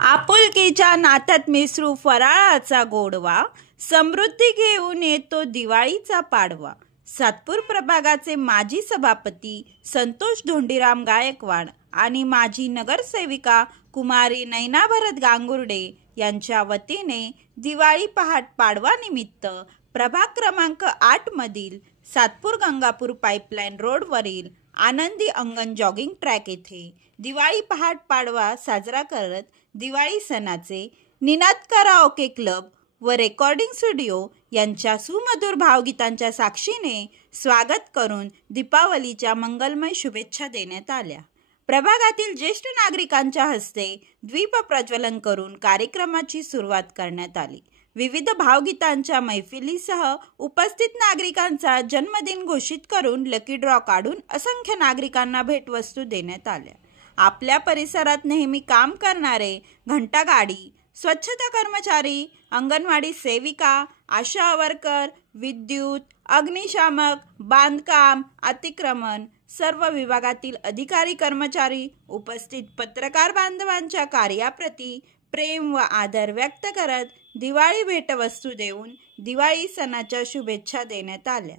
आपुलकीच्या नात्यात मिसळू फराळाचा गोडवा, समृद्धी घेऊन येतो दिवाळीचा पाडवा। सातपूर प्रभागाचे माजी सभापती संतोष धोंडीराम गायकवाड आणि माजी नगरसेविका कुमारी नैना भरत गांगुर्डे यांच्या वतीने दिवाळी पहाट पाडवा निमित्त प्रभाग क्रमांक 8 मधील सातपूर गंगापूर पाईपलाईन रोडवरील आनंदी अंगण जॉगिंग ट्रॅक येथे दिवाळी पहाट पाडवा साजरा करत दिवाळी सणाचे निनाद कराओके क्लब व रेकॉर्डिंग स्टुडिओ यांच्या सुमधुर भावगीतांच्या साक्षीने स्वागत करून दीपावलीच्या मंगलमय शुभेच्छा देण्यात आल्या। प्रभागातील ज्येष्ठ नागरिकांच्या हस्ते दीप प्रज्वलन करून कार्यक्रमाची सुरुवात करण्यात आली। विविध भावगीतांच्या मैफिलीसह उपस्थित नागरिकांचा जन्मदिन घोषित करून लकी ड्रॉ काढून असंख्य नागरिकांना भेटवस्तू देण्यात आल्या। आपल्या परिसरात नेहमी काम करणारे घंटागाडी, स्वच्छता कर्मचारी, अंगणवाडी सेविका, आशा वर्कर, विद्युत, अग्निशामक, बांधकाम, अतिक्रमण सर्व विभागातील अधिकारी कर्मचारी उपस्थित पत्रकार बांधवांच्या कार्याप्रती प्रेम व आदर व्यक्त करत दिवाळी भेटवस्तू देऊन दिवाळी सणाच्या शुभेच्छा देण्यात आल्या।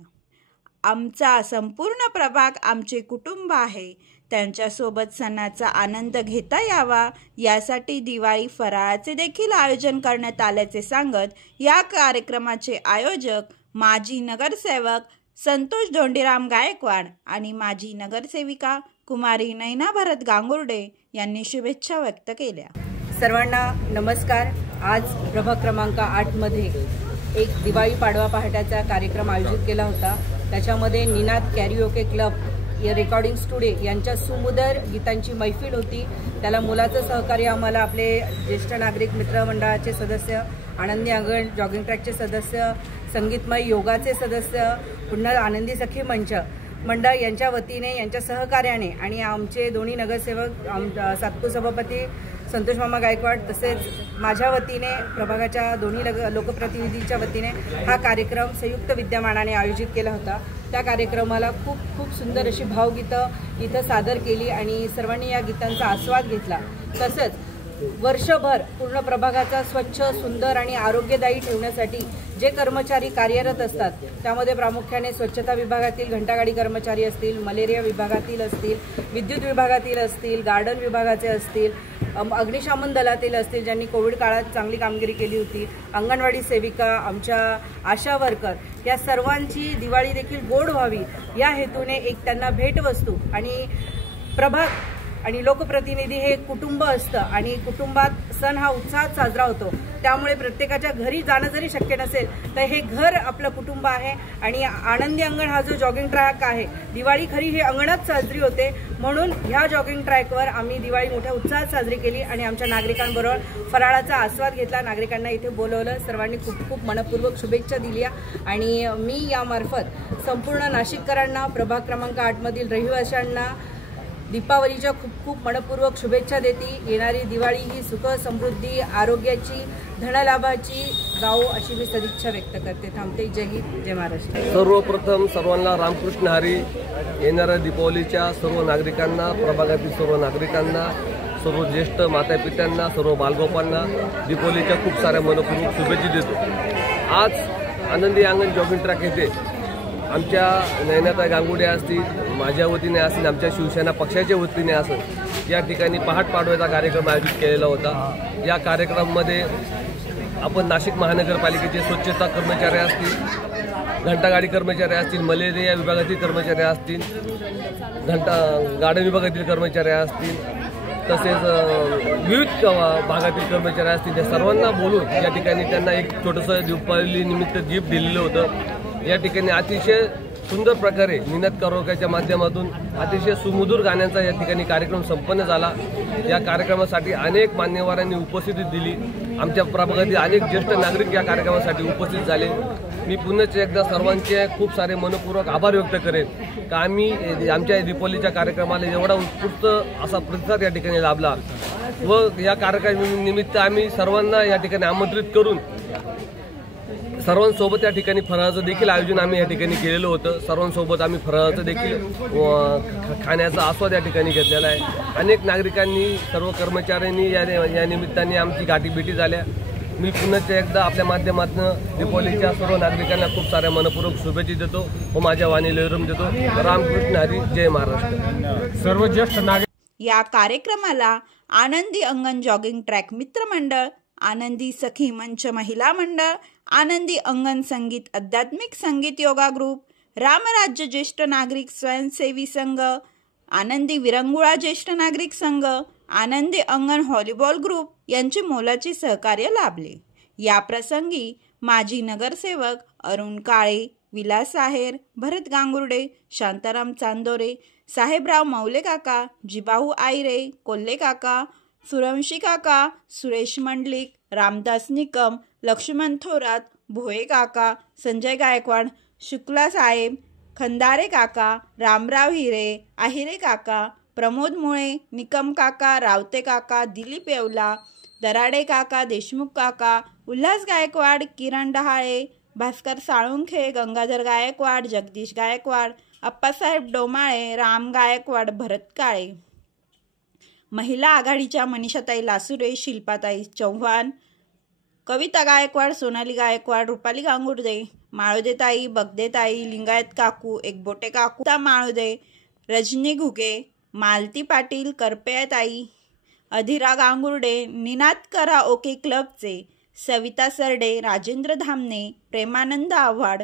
आमचा संपूर्ण प्रभाग आमचे कुटुंब आहे, त्यांच्यासोबत सणाचा आनंद घेता यावा यासाठी दिवाळी फराळाचे देखील आयोजन करण्यात आल्याचे सांगत या कार्यक्रमाचे आयोजक माजी नगरसेवक संतोष धोंडीराम गायकवाड आणि माजी नगरसेविका कुमारी नैना भरत गांगुर्डे यांनी शुभेच्छा व्यक्त केल्या। सर्वांना नमस्कार। आज प्रभाग क्रमांक 8 मध्ये एक दिवाळी पाडवा पहाटाचा कार्यक्रम आयोजित केला होता। त्याच्यामध्ये निनाद कॅरिओके क्लब या रेकॉर्डिंग स्टुडिओ यांच्या सुमधुर गीतांची मैफिल होती। त्याला मुलाचं सहकार्य आम्हाला आपले ज्येष्ठ नागरिक मित्रमंडळाचे सदस्य, आनंदी अंगण जॉगिंग ट्रॅकचे सदस्य, संगीतमय योगाचे सदस्य, पुन्हा आनंदी सखी मंच मंडळ यांच्या वतीने यांच्या सहकार्याने आणि आमचे दोन्ही नगरसेवक सातपूर सभापती संतोष मामा गायकवाड तसेच माझ्या वतीने प्रभागाच्या दोन्ही लोकप्रतिनिधींच्या वतीने हा कार्यक्रम संयुक्त विद्यमानाने आयोजित केला होता। त्या कार्यक्रमाला खूप सुंदर अशी भावगीतं इथं सादर केली आणि सर्वांनी या गीतांचा आस्वाद घेतला। तसंच वर्षभर पूर्ण प्रभागाचा स्वच्छ, सुंदर आणि आरोग्यदायी ठेवण्यासाठी जे कर्मचारी कार्यरत असतात त्यामध्ये प्रामुख्याने स्वच्छता विभागातील घंटागाडी कर्मचारी असतील, मलेरिया विभागातील असतील, विद्युत विभागातील असतील, गार्डन विभागाचे असतील, अग्निशमन दलातील असतील ज्यांनी कोविड काळात चांगली कामगिरी केली होती, अंगणवाडी सेविका, आमच्या आशा वर्कर या सर्वांची दिवाळी देखील गोड व्हावी या हेतूने एक त्यांना भेटवस्तू आणि प्रभाग आणि लोकप्रतिनिधी हे कुटुंब असतं आणि कुटुंबात सण हा उत्साहात साजरा होतो। त्यामुळे प्रत्येकाच्या घरी जाणं जरी शक्य नसेल तर हे घर आपलं कुटुंब आहे आणि आनंदी अंगण हा जो जॉगिंग ट्रॅक आहे, दिवाळी खरी ही अंगणात साजरी होते म्हणून ह्या जॉगिंग ट्रॅकवर आम्ही दिवाळी मोठ्या उत्साहात साजरी केली आणि आमच्या नागरिकांबरोबर फराळाचा आस्वाद घेतला। नागरिकांना इथे बोलवलं, सर्वांनी खूप मनपूर्वक शुभेच्छा दिल्या आणि मी यामार्फत संपूर्ण नाशिककरांना, प्रभाग क्रमांक 8 मधील रहिवाशांना दीपावलीच्या खूप मनपूर्वक शुभेच्छा देते। येणारी दिवाळी ही सुख, समृद्धी, आरोग्याची, धनलाभाची जावो अशी मी सदिच्छा व्यक्त करते। थांबते। जय हिंद, जय महाराष्ट्र। सर्वप्रथम सर्वांना रामकृष्ण हरी। येणाऱ्या दीपावलीच्या सर्व नागरिकांना, प्रभागातील सर्व नागरिकांना, सर्व ज्येष्ठ मातापित्यांना, सर्व बालगोपांना दीपावलीच्या खूप साऱ्या मनपूर्वक शुभेच्छा देतो। आज आनंदी अंगण जॉगिंग ट्रॅक येथे आमच्या नैनाताई गांगुर्डे असतील, माझ्या वतीने असतील, आमच्या शिवसेना पक्षाच्या वतीने असेल या ठिकाणी पहाट पाडव्याचा कार्यक्रम आयोजित केलेला होता। या कार्यक्रमामध्ये आपण नाशिक महानगरपालिकेचे स्वच्छता कर्मचारी असतील, घंटागाडी कर्मचारी असतील, मलेरिया विभागातील कर्मचारी असतील, गार्डन विभागातील कर्मचारी असतील, तसेच विविध भागातील कर्मचारी असतील, त्या सर्वांना बोलून या ठिकाणी त्यांना एक छोटंसं दीपावली निमित्त गिफ्ट दिलेलं होतं। या ठिकाणी अतिशय सुंदर प्रकारे निनाद कराओकेच्या माध्यमातून अतिशय सुमधुर गाण्यांचा या ठिकाणी कार्यक्रम संपन्न झाला। या कार्यक्रमासाठी अनेक मान्यवरांनी उपस्थिती दिली। आमच्या प्रभागातील अनेक ज्येष्ठ नागरिक या कार्यक्रमासाठी उपस्थित झाले। मी पुन्हा एकदा सर्वांचे खूप सारे मनपूर्वक आभार व्यक्त करेन का आम्ही आमच्या दीपावलीच्या कार्यक्रमाला एवढा उत्कृष्ट असा प्रतिसाद या ठिकाणी लाभला व या कार्यक्रमानिमित्त आम्ही सर्वांना या ठिकाणी आमंत्रित करून सर्वांसोबत या ठिकाणी फराळाचं देखील आयोजन आम्ही या ठिकाणी केलेलं होतं. सर्वांसोबत आम्ही फराळाचं देखील खाण्याचा आस्वाद या ठिकाणी घेतलेला आहे. अनेक नागरिकांनी, सर्व कर्मचाऱ्यांनी या निमित्ताने आमची गाठीभेटी झाल्या. मी पुन्हा एकदा आपल्या माध्यमातून दीपोलीच्या सर्व नागरिकांना खूप साऱ्या मनपूर्वक शुभेच्छा देतो व माझ्या वाणीला विराम देतो. रामकृष्ण हरी, जय महाराष्ट्र. सर्व ज्येष्ठ नागरिक या कार्यक्रमाला आनंदी अंगण जॉगिंग ट्रॅक मित्रमंडळ, आनंदी सखी मंच महिला मंडळ, आनंदी अंगण संगीत आध्यात्मिक संगीत योगा ग्रुप, रामराज्य ज्येष्ठ नागरिक स्वयंसेवी संघ, आनंदी विरंगुळा ज्येष्ठ नागरिक संघ, आनंदी अंगण व्हॉलीबॉल ग्रुप यांचे मोलाचे सहकार्य लाभले. या प्रसंगी माजी नगरसेवक अरुण काळे, विलास आहेर, भरत गांगुर्डे, शांताराम चांदोरे, साहेबराव मौले काका, जिबाऊ आईरे, कोल्हे काका, सूर्यवंशी काका, सुरेश मंडलिक, रामदास निकम, लक्ष्मण थोरात, भोये काका, संजय गायकवाड, शुक्ला साहेब, खंदारे काका, रामराव हिरे, आहिरे काका, प्रमोद मुळे, निकम काका, रावते काका, दिलीप येवला, दराडे काका, देशमुख काका, उल्हास गायकवाड, किरण डहाळे, भास्कर साळुंखे, गंगाधर गायकवाड, जगदीश गायकवाड, अप्पासाहेब डोमाळे, राम गायकवाड, भरत काळे. महिला आघाडीच्या मनीषाताई लासुरे, शिल्पाताई चव्हाण, कविता गायकवाड, सोनाली गायकवाड, रुपाली गांगुर्डे, माळुदेताई, बगदेताई, लिंगायत काकू, एकबोटे काकू, माळुदे, रजनी घुगे, मालती पाटील, करपेताई, अधिरा गांगुर्डे, निनाद कराओके क्लबचे सविता सरडे, राजेंद्र धामणे, प्रेमानंद आव्हाड,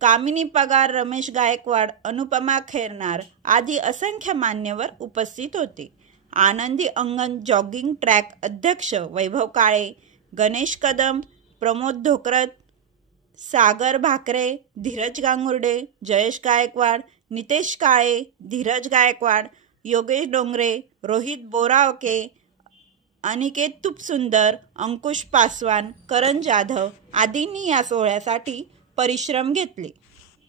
कामिनी पगार, रमेश गायकवाड, अनुपमा खैरनार आदी असंख्य मान्यवर उपस्थित होते. आनंदी अंगण जॉगिंग ट्रॅक अध्यक्ष वैभव काळे, गणेश कदम, प्रमोद धोकरत, सागर भाकरे, धीरज गांगुर्डे, जयेश गायकवाड, नितेश काळे, धीरज गायकवाड, योगेश डोंगरे, रोहित बोरावके, अनिकेत तुपसुंदर, अंकुश पासवान, करण जाधव आदींनी या सोहळ्यासाठी परिश्रम घेतले.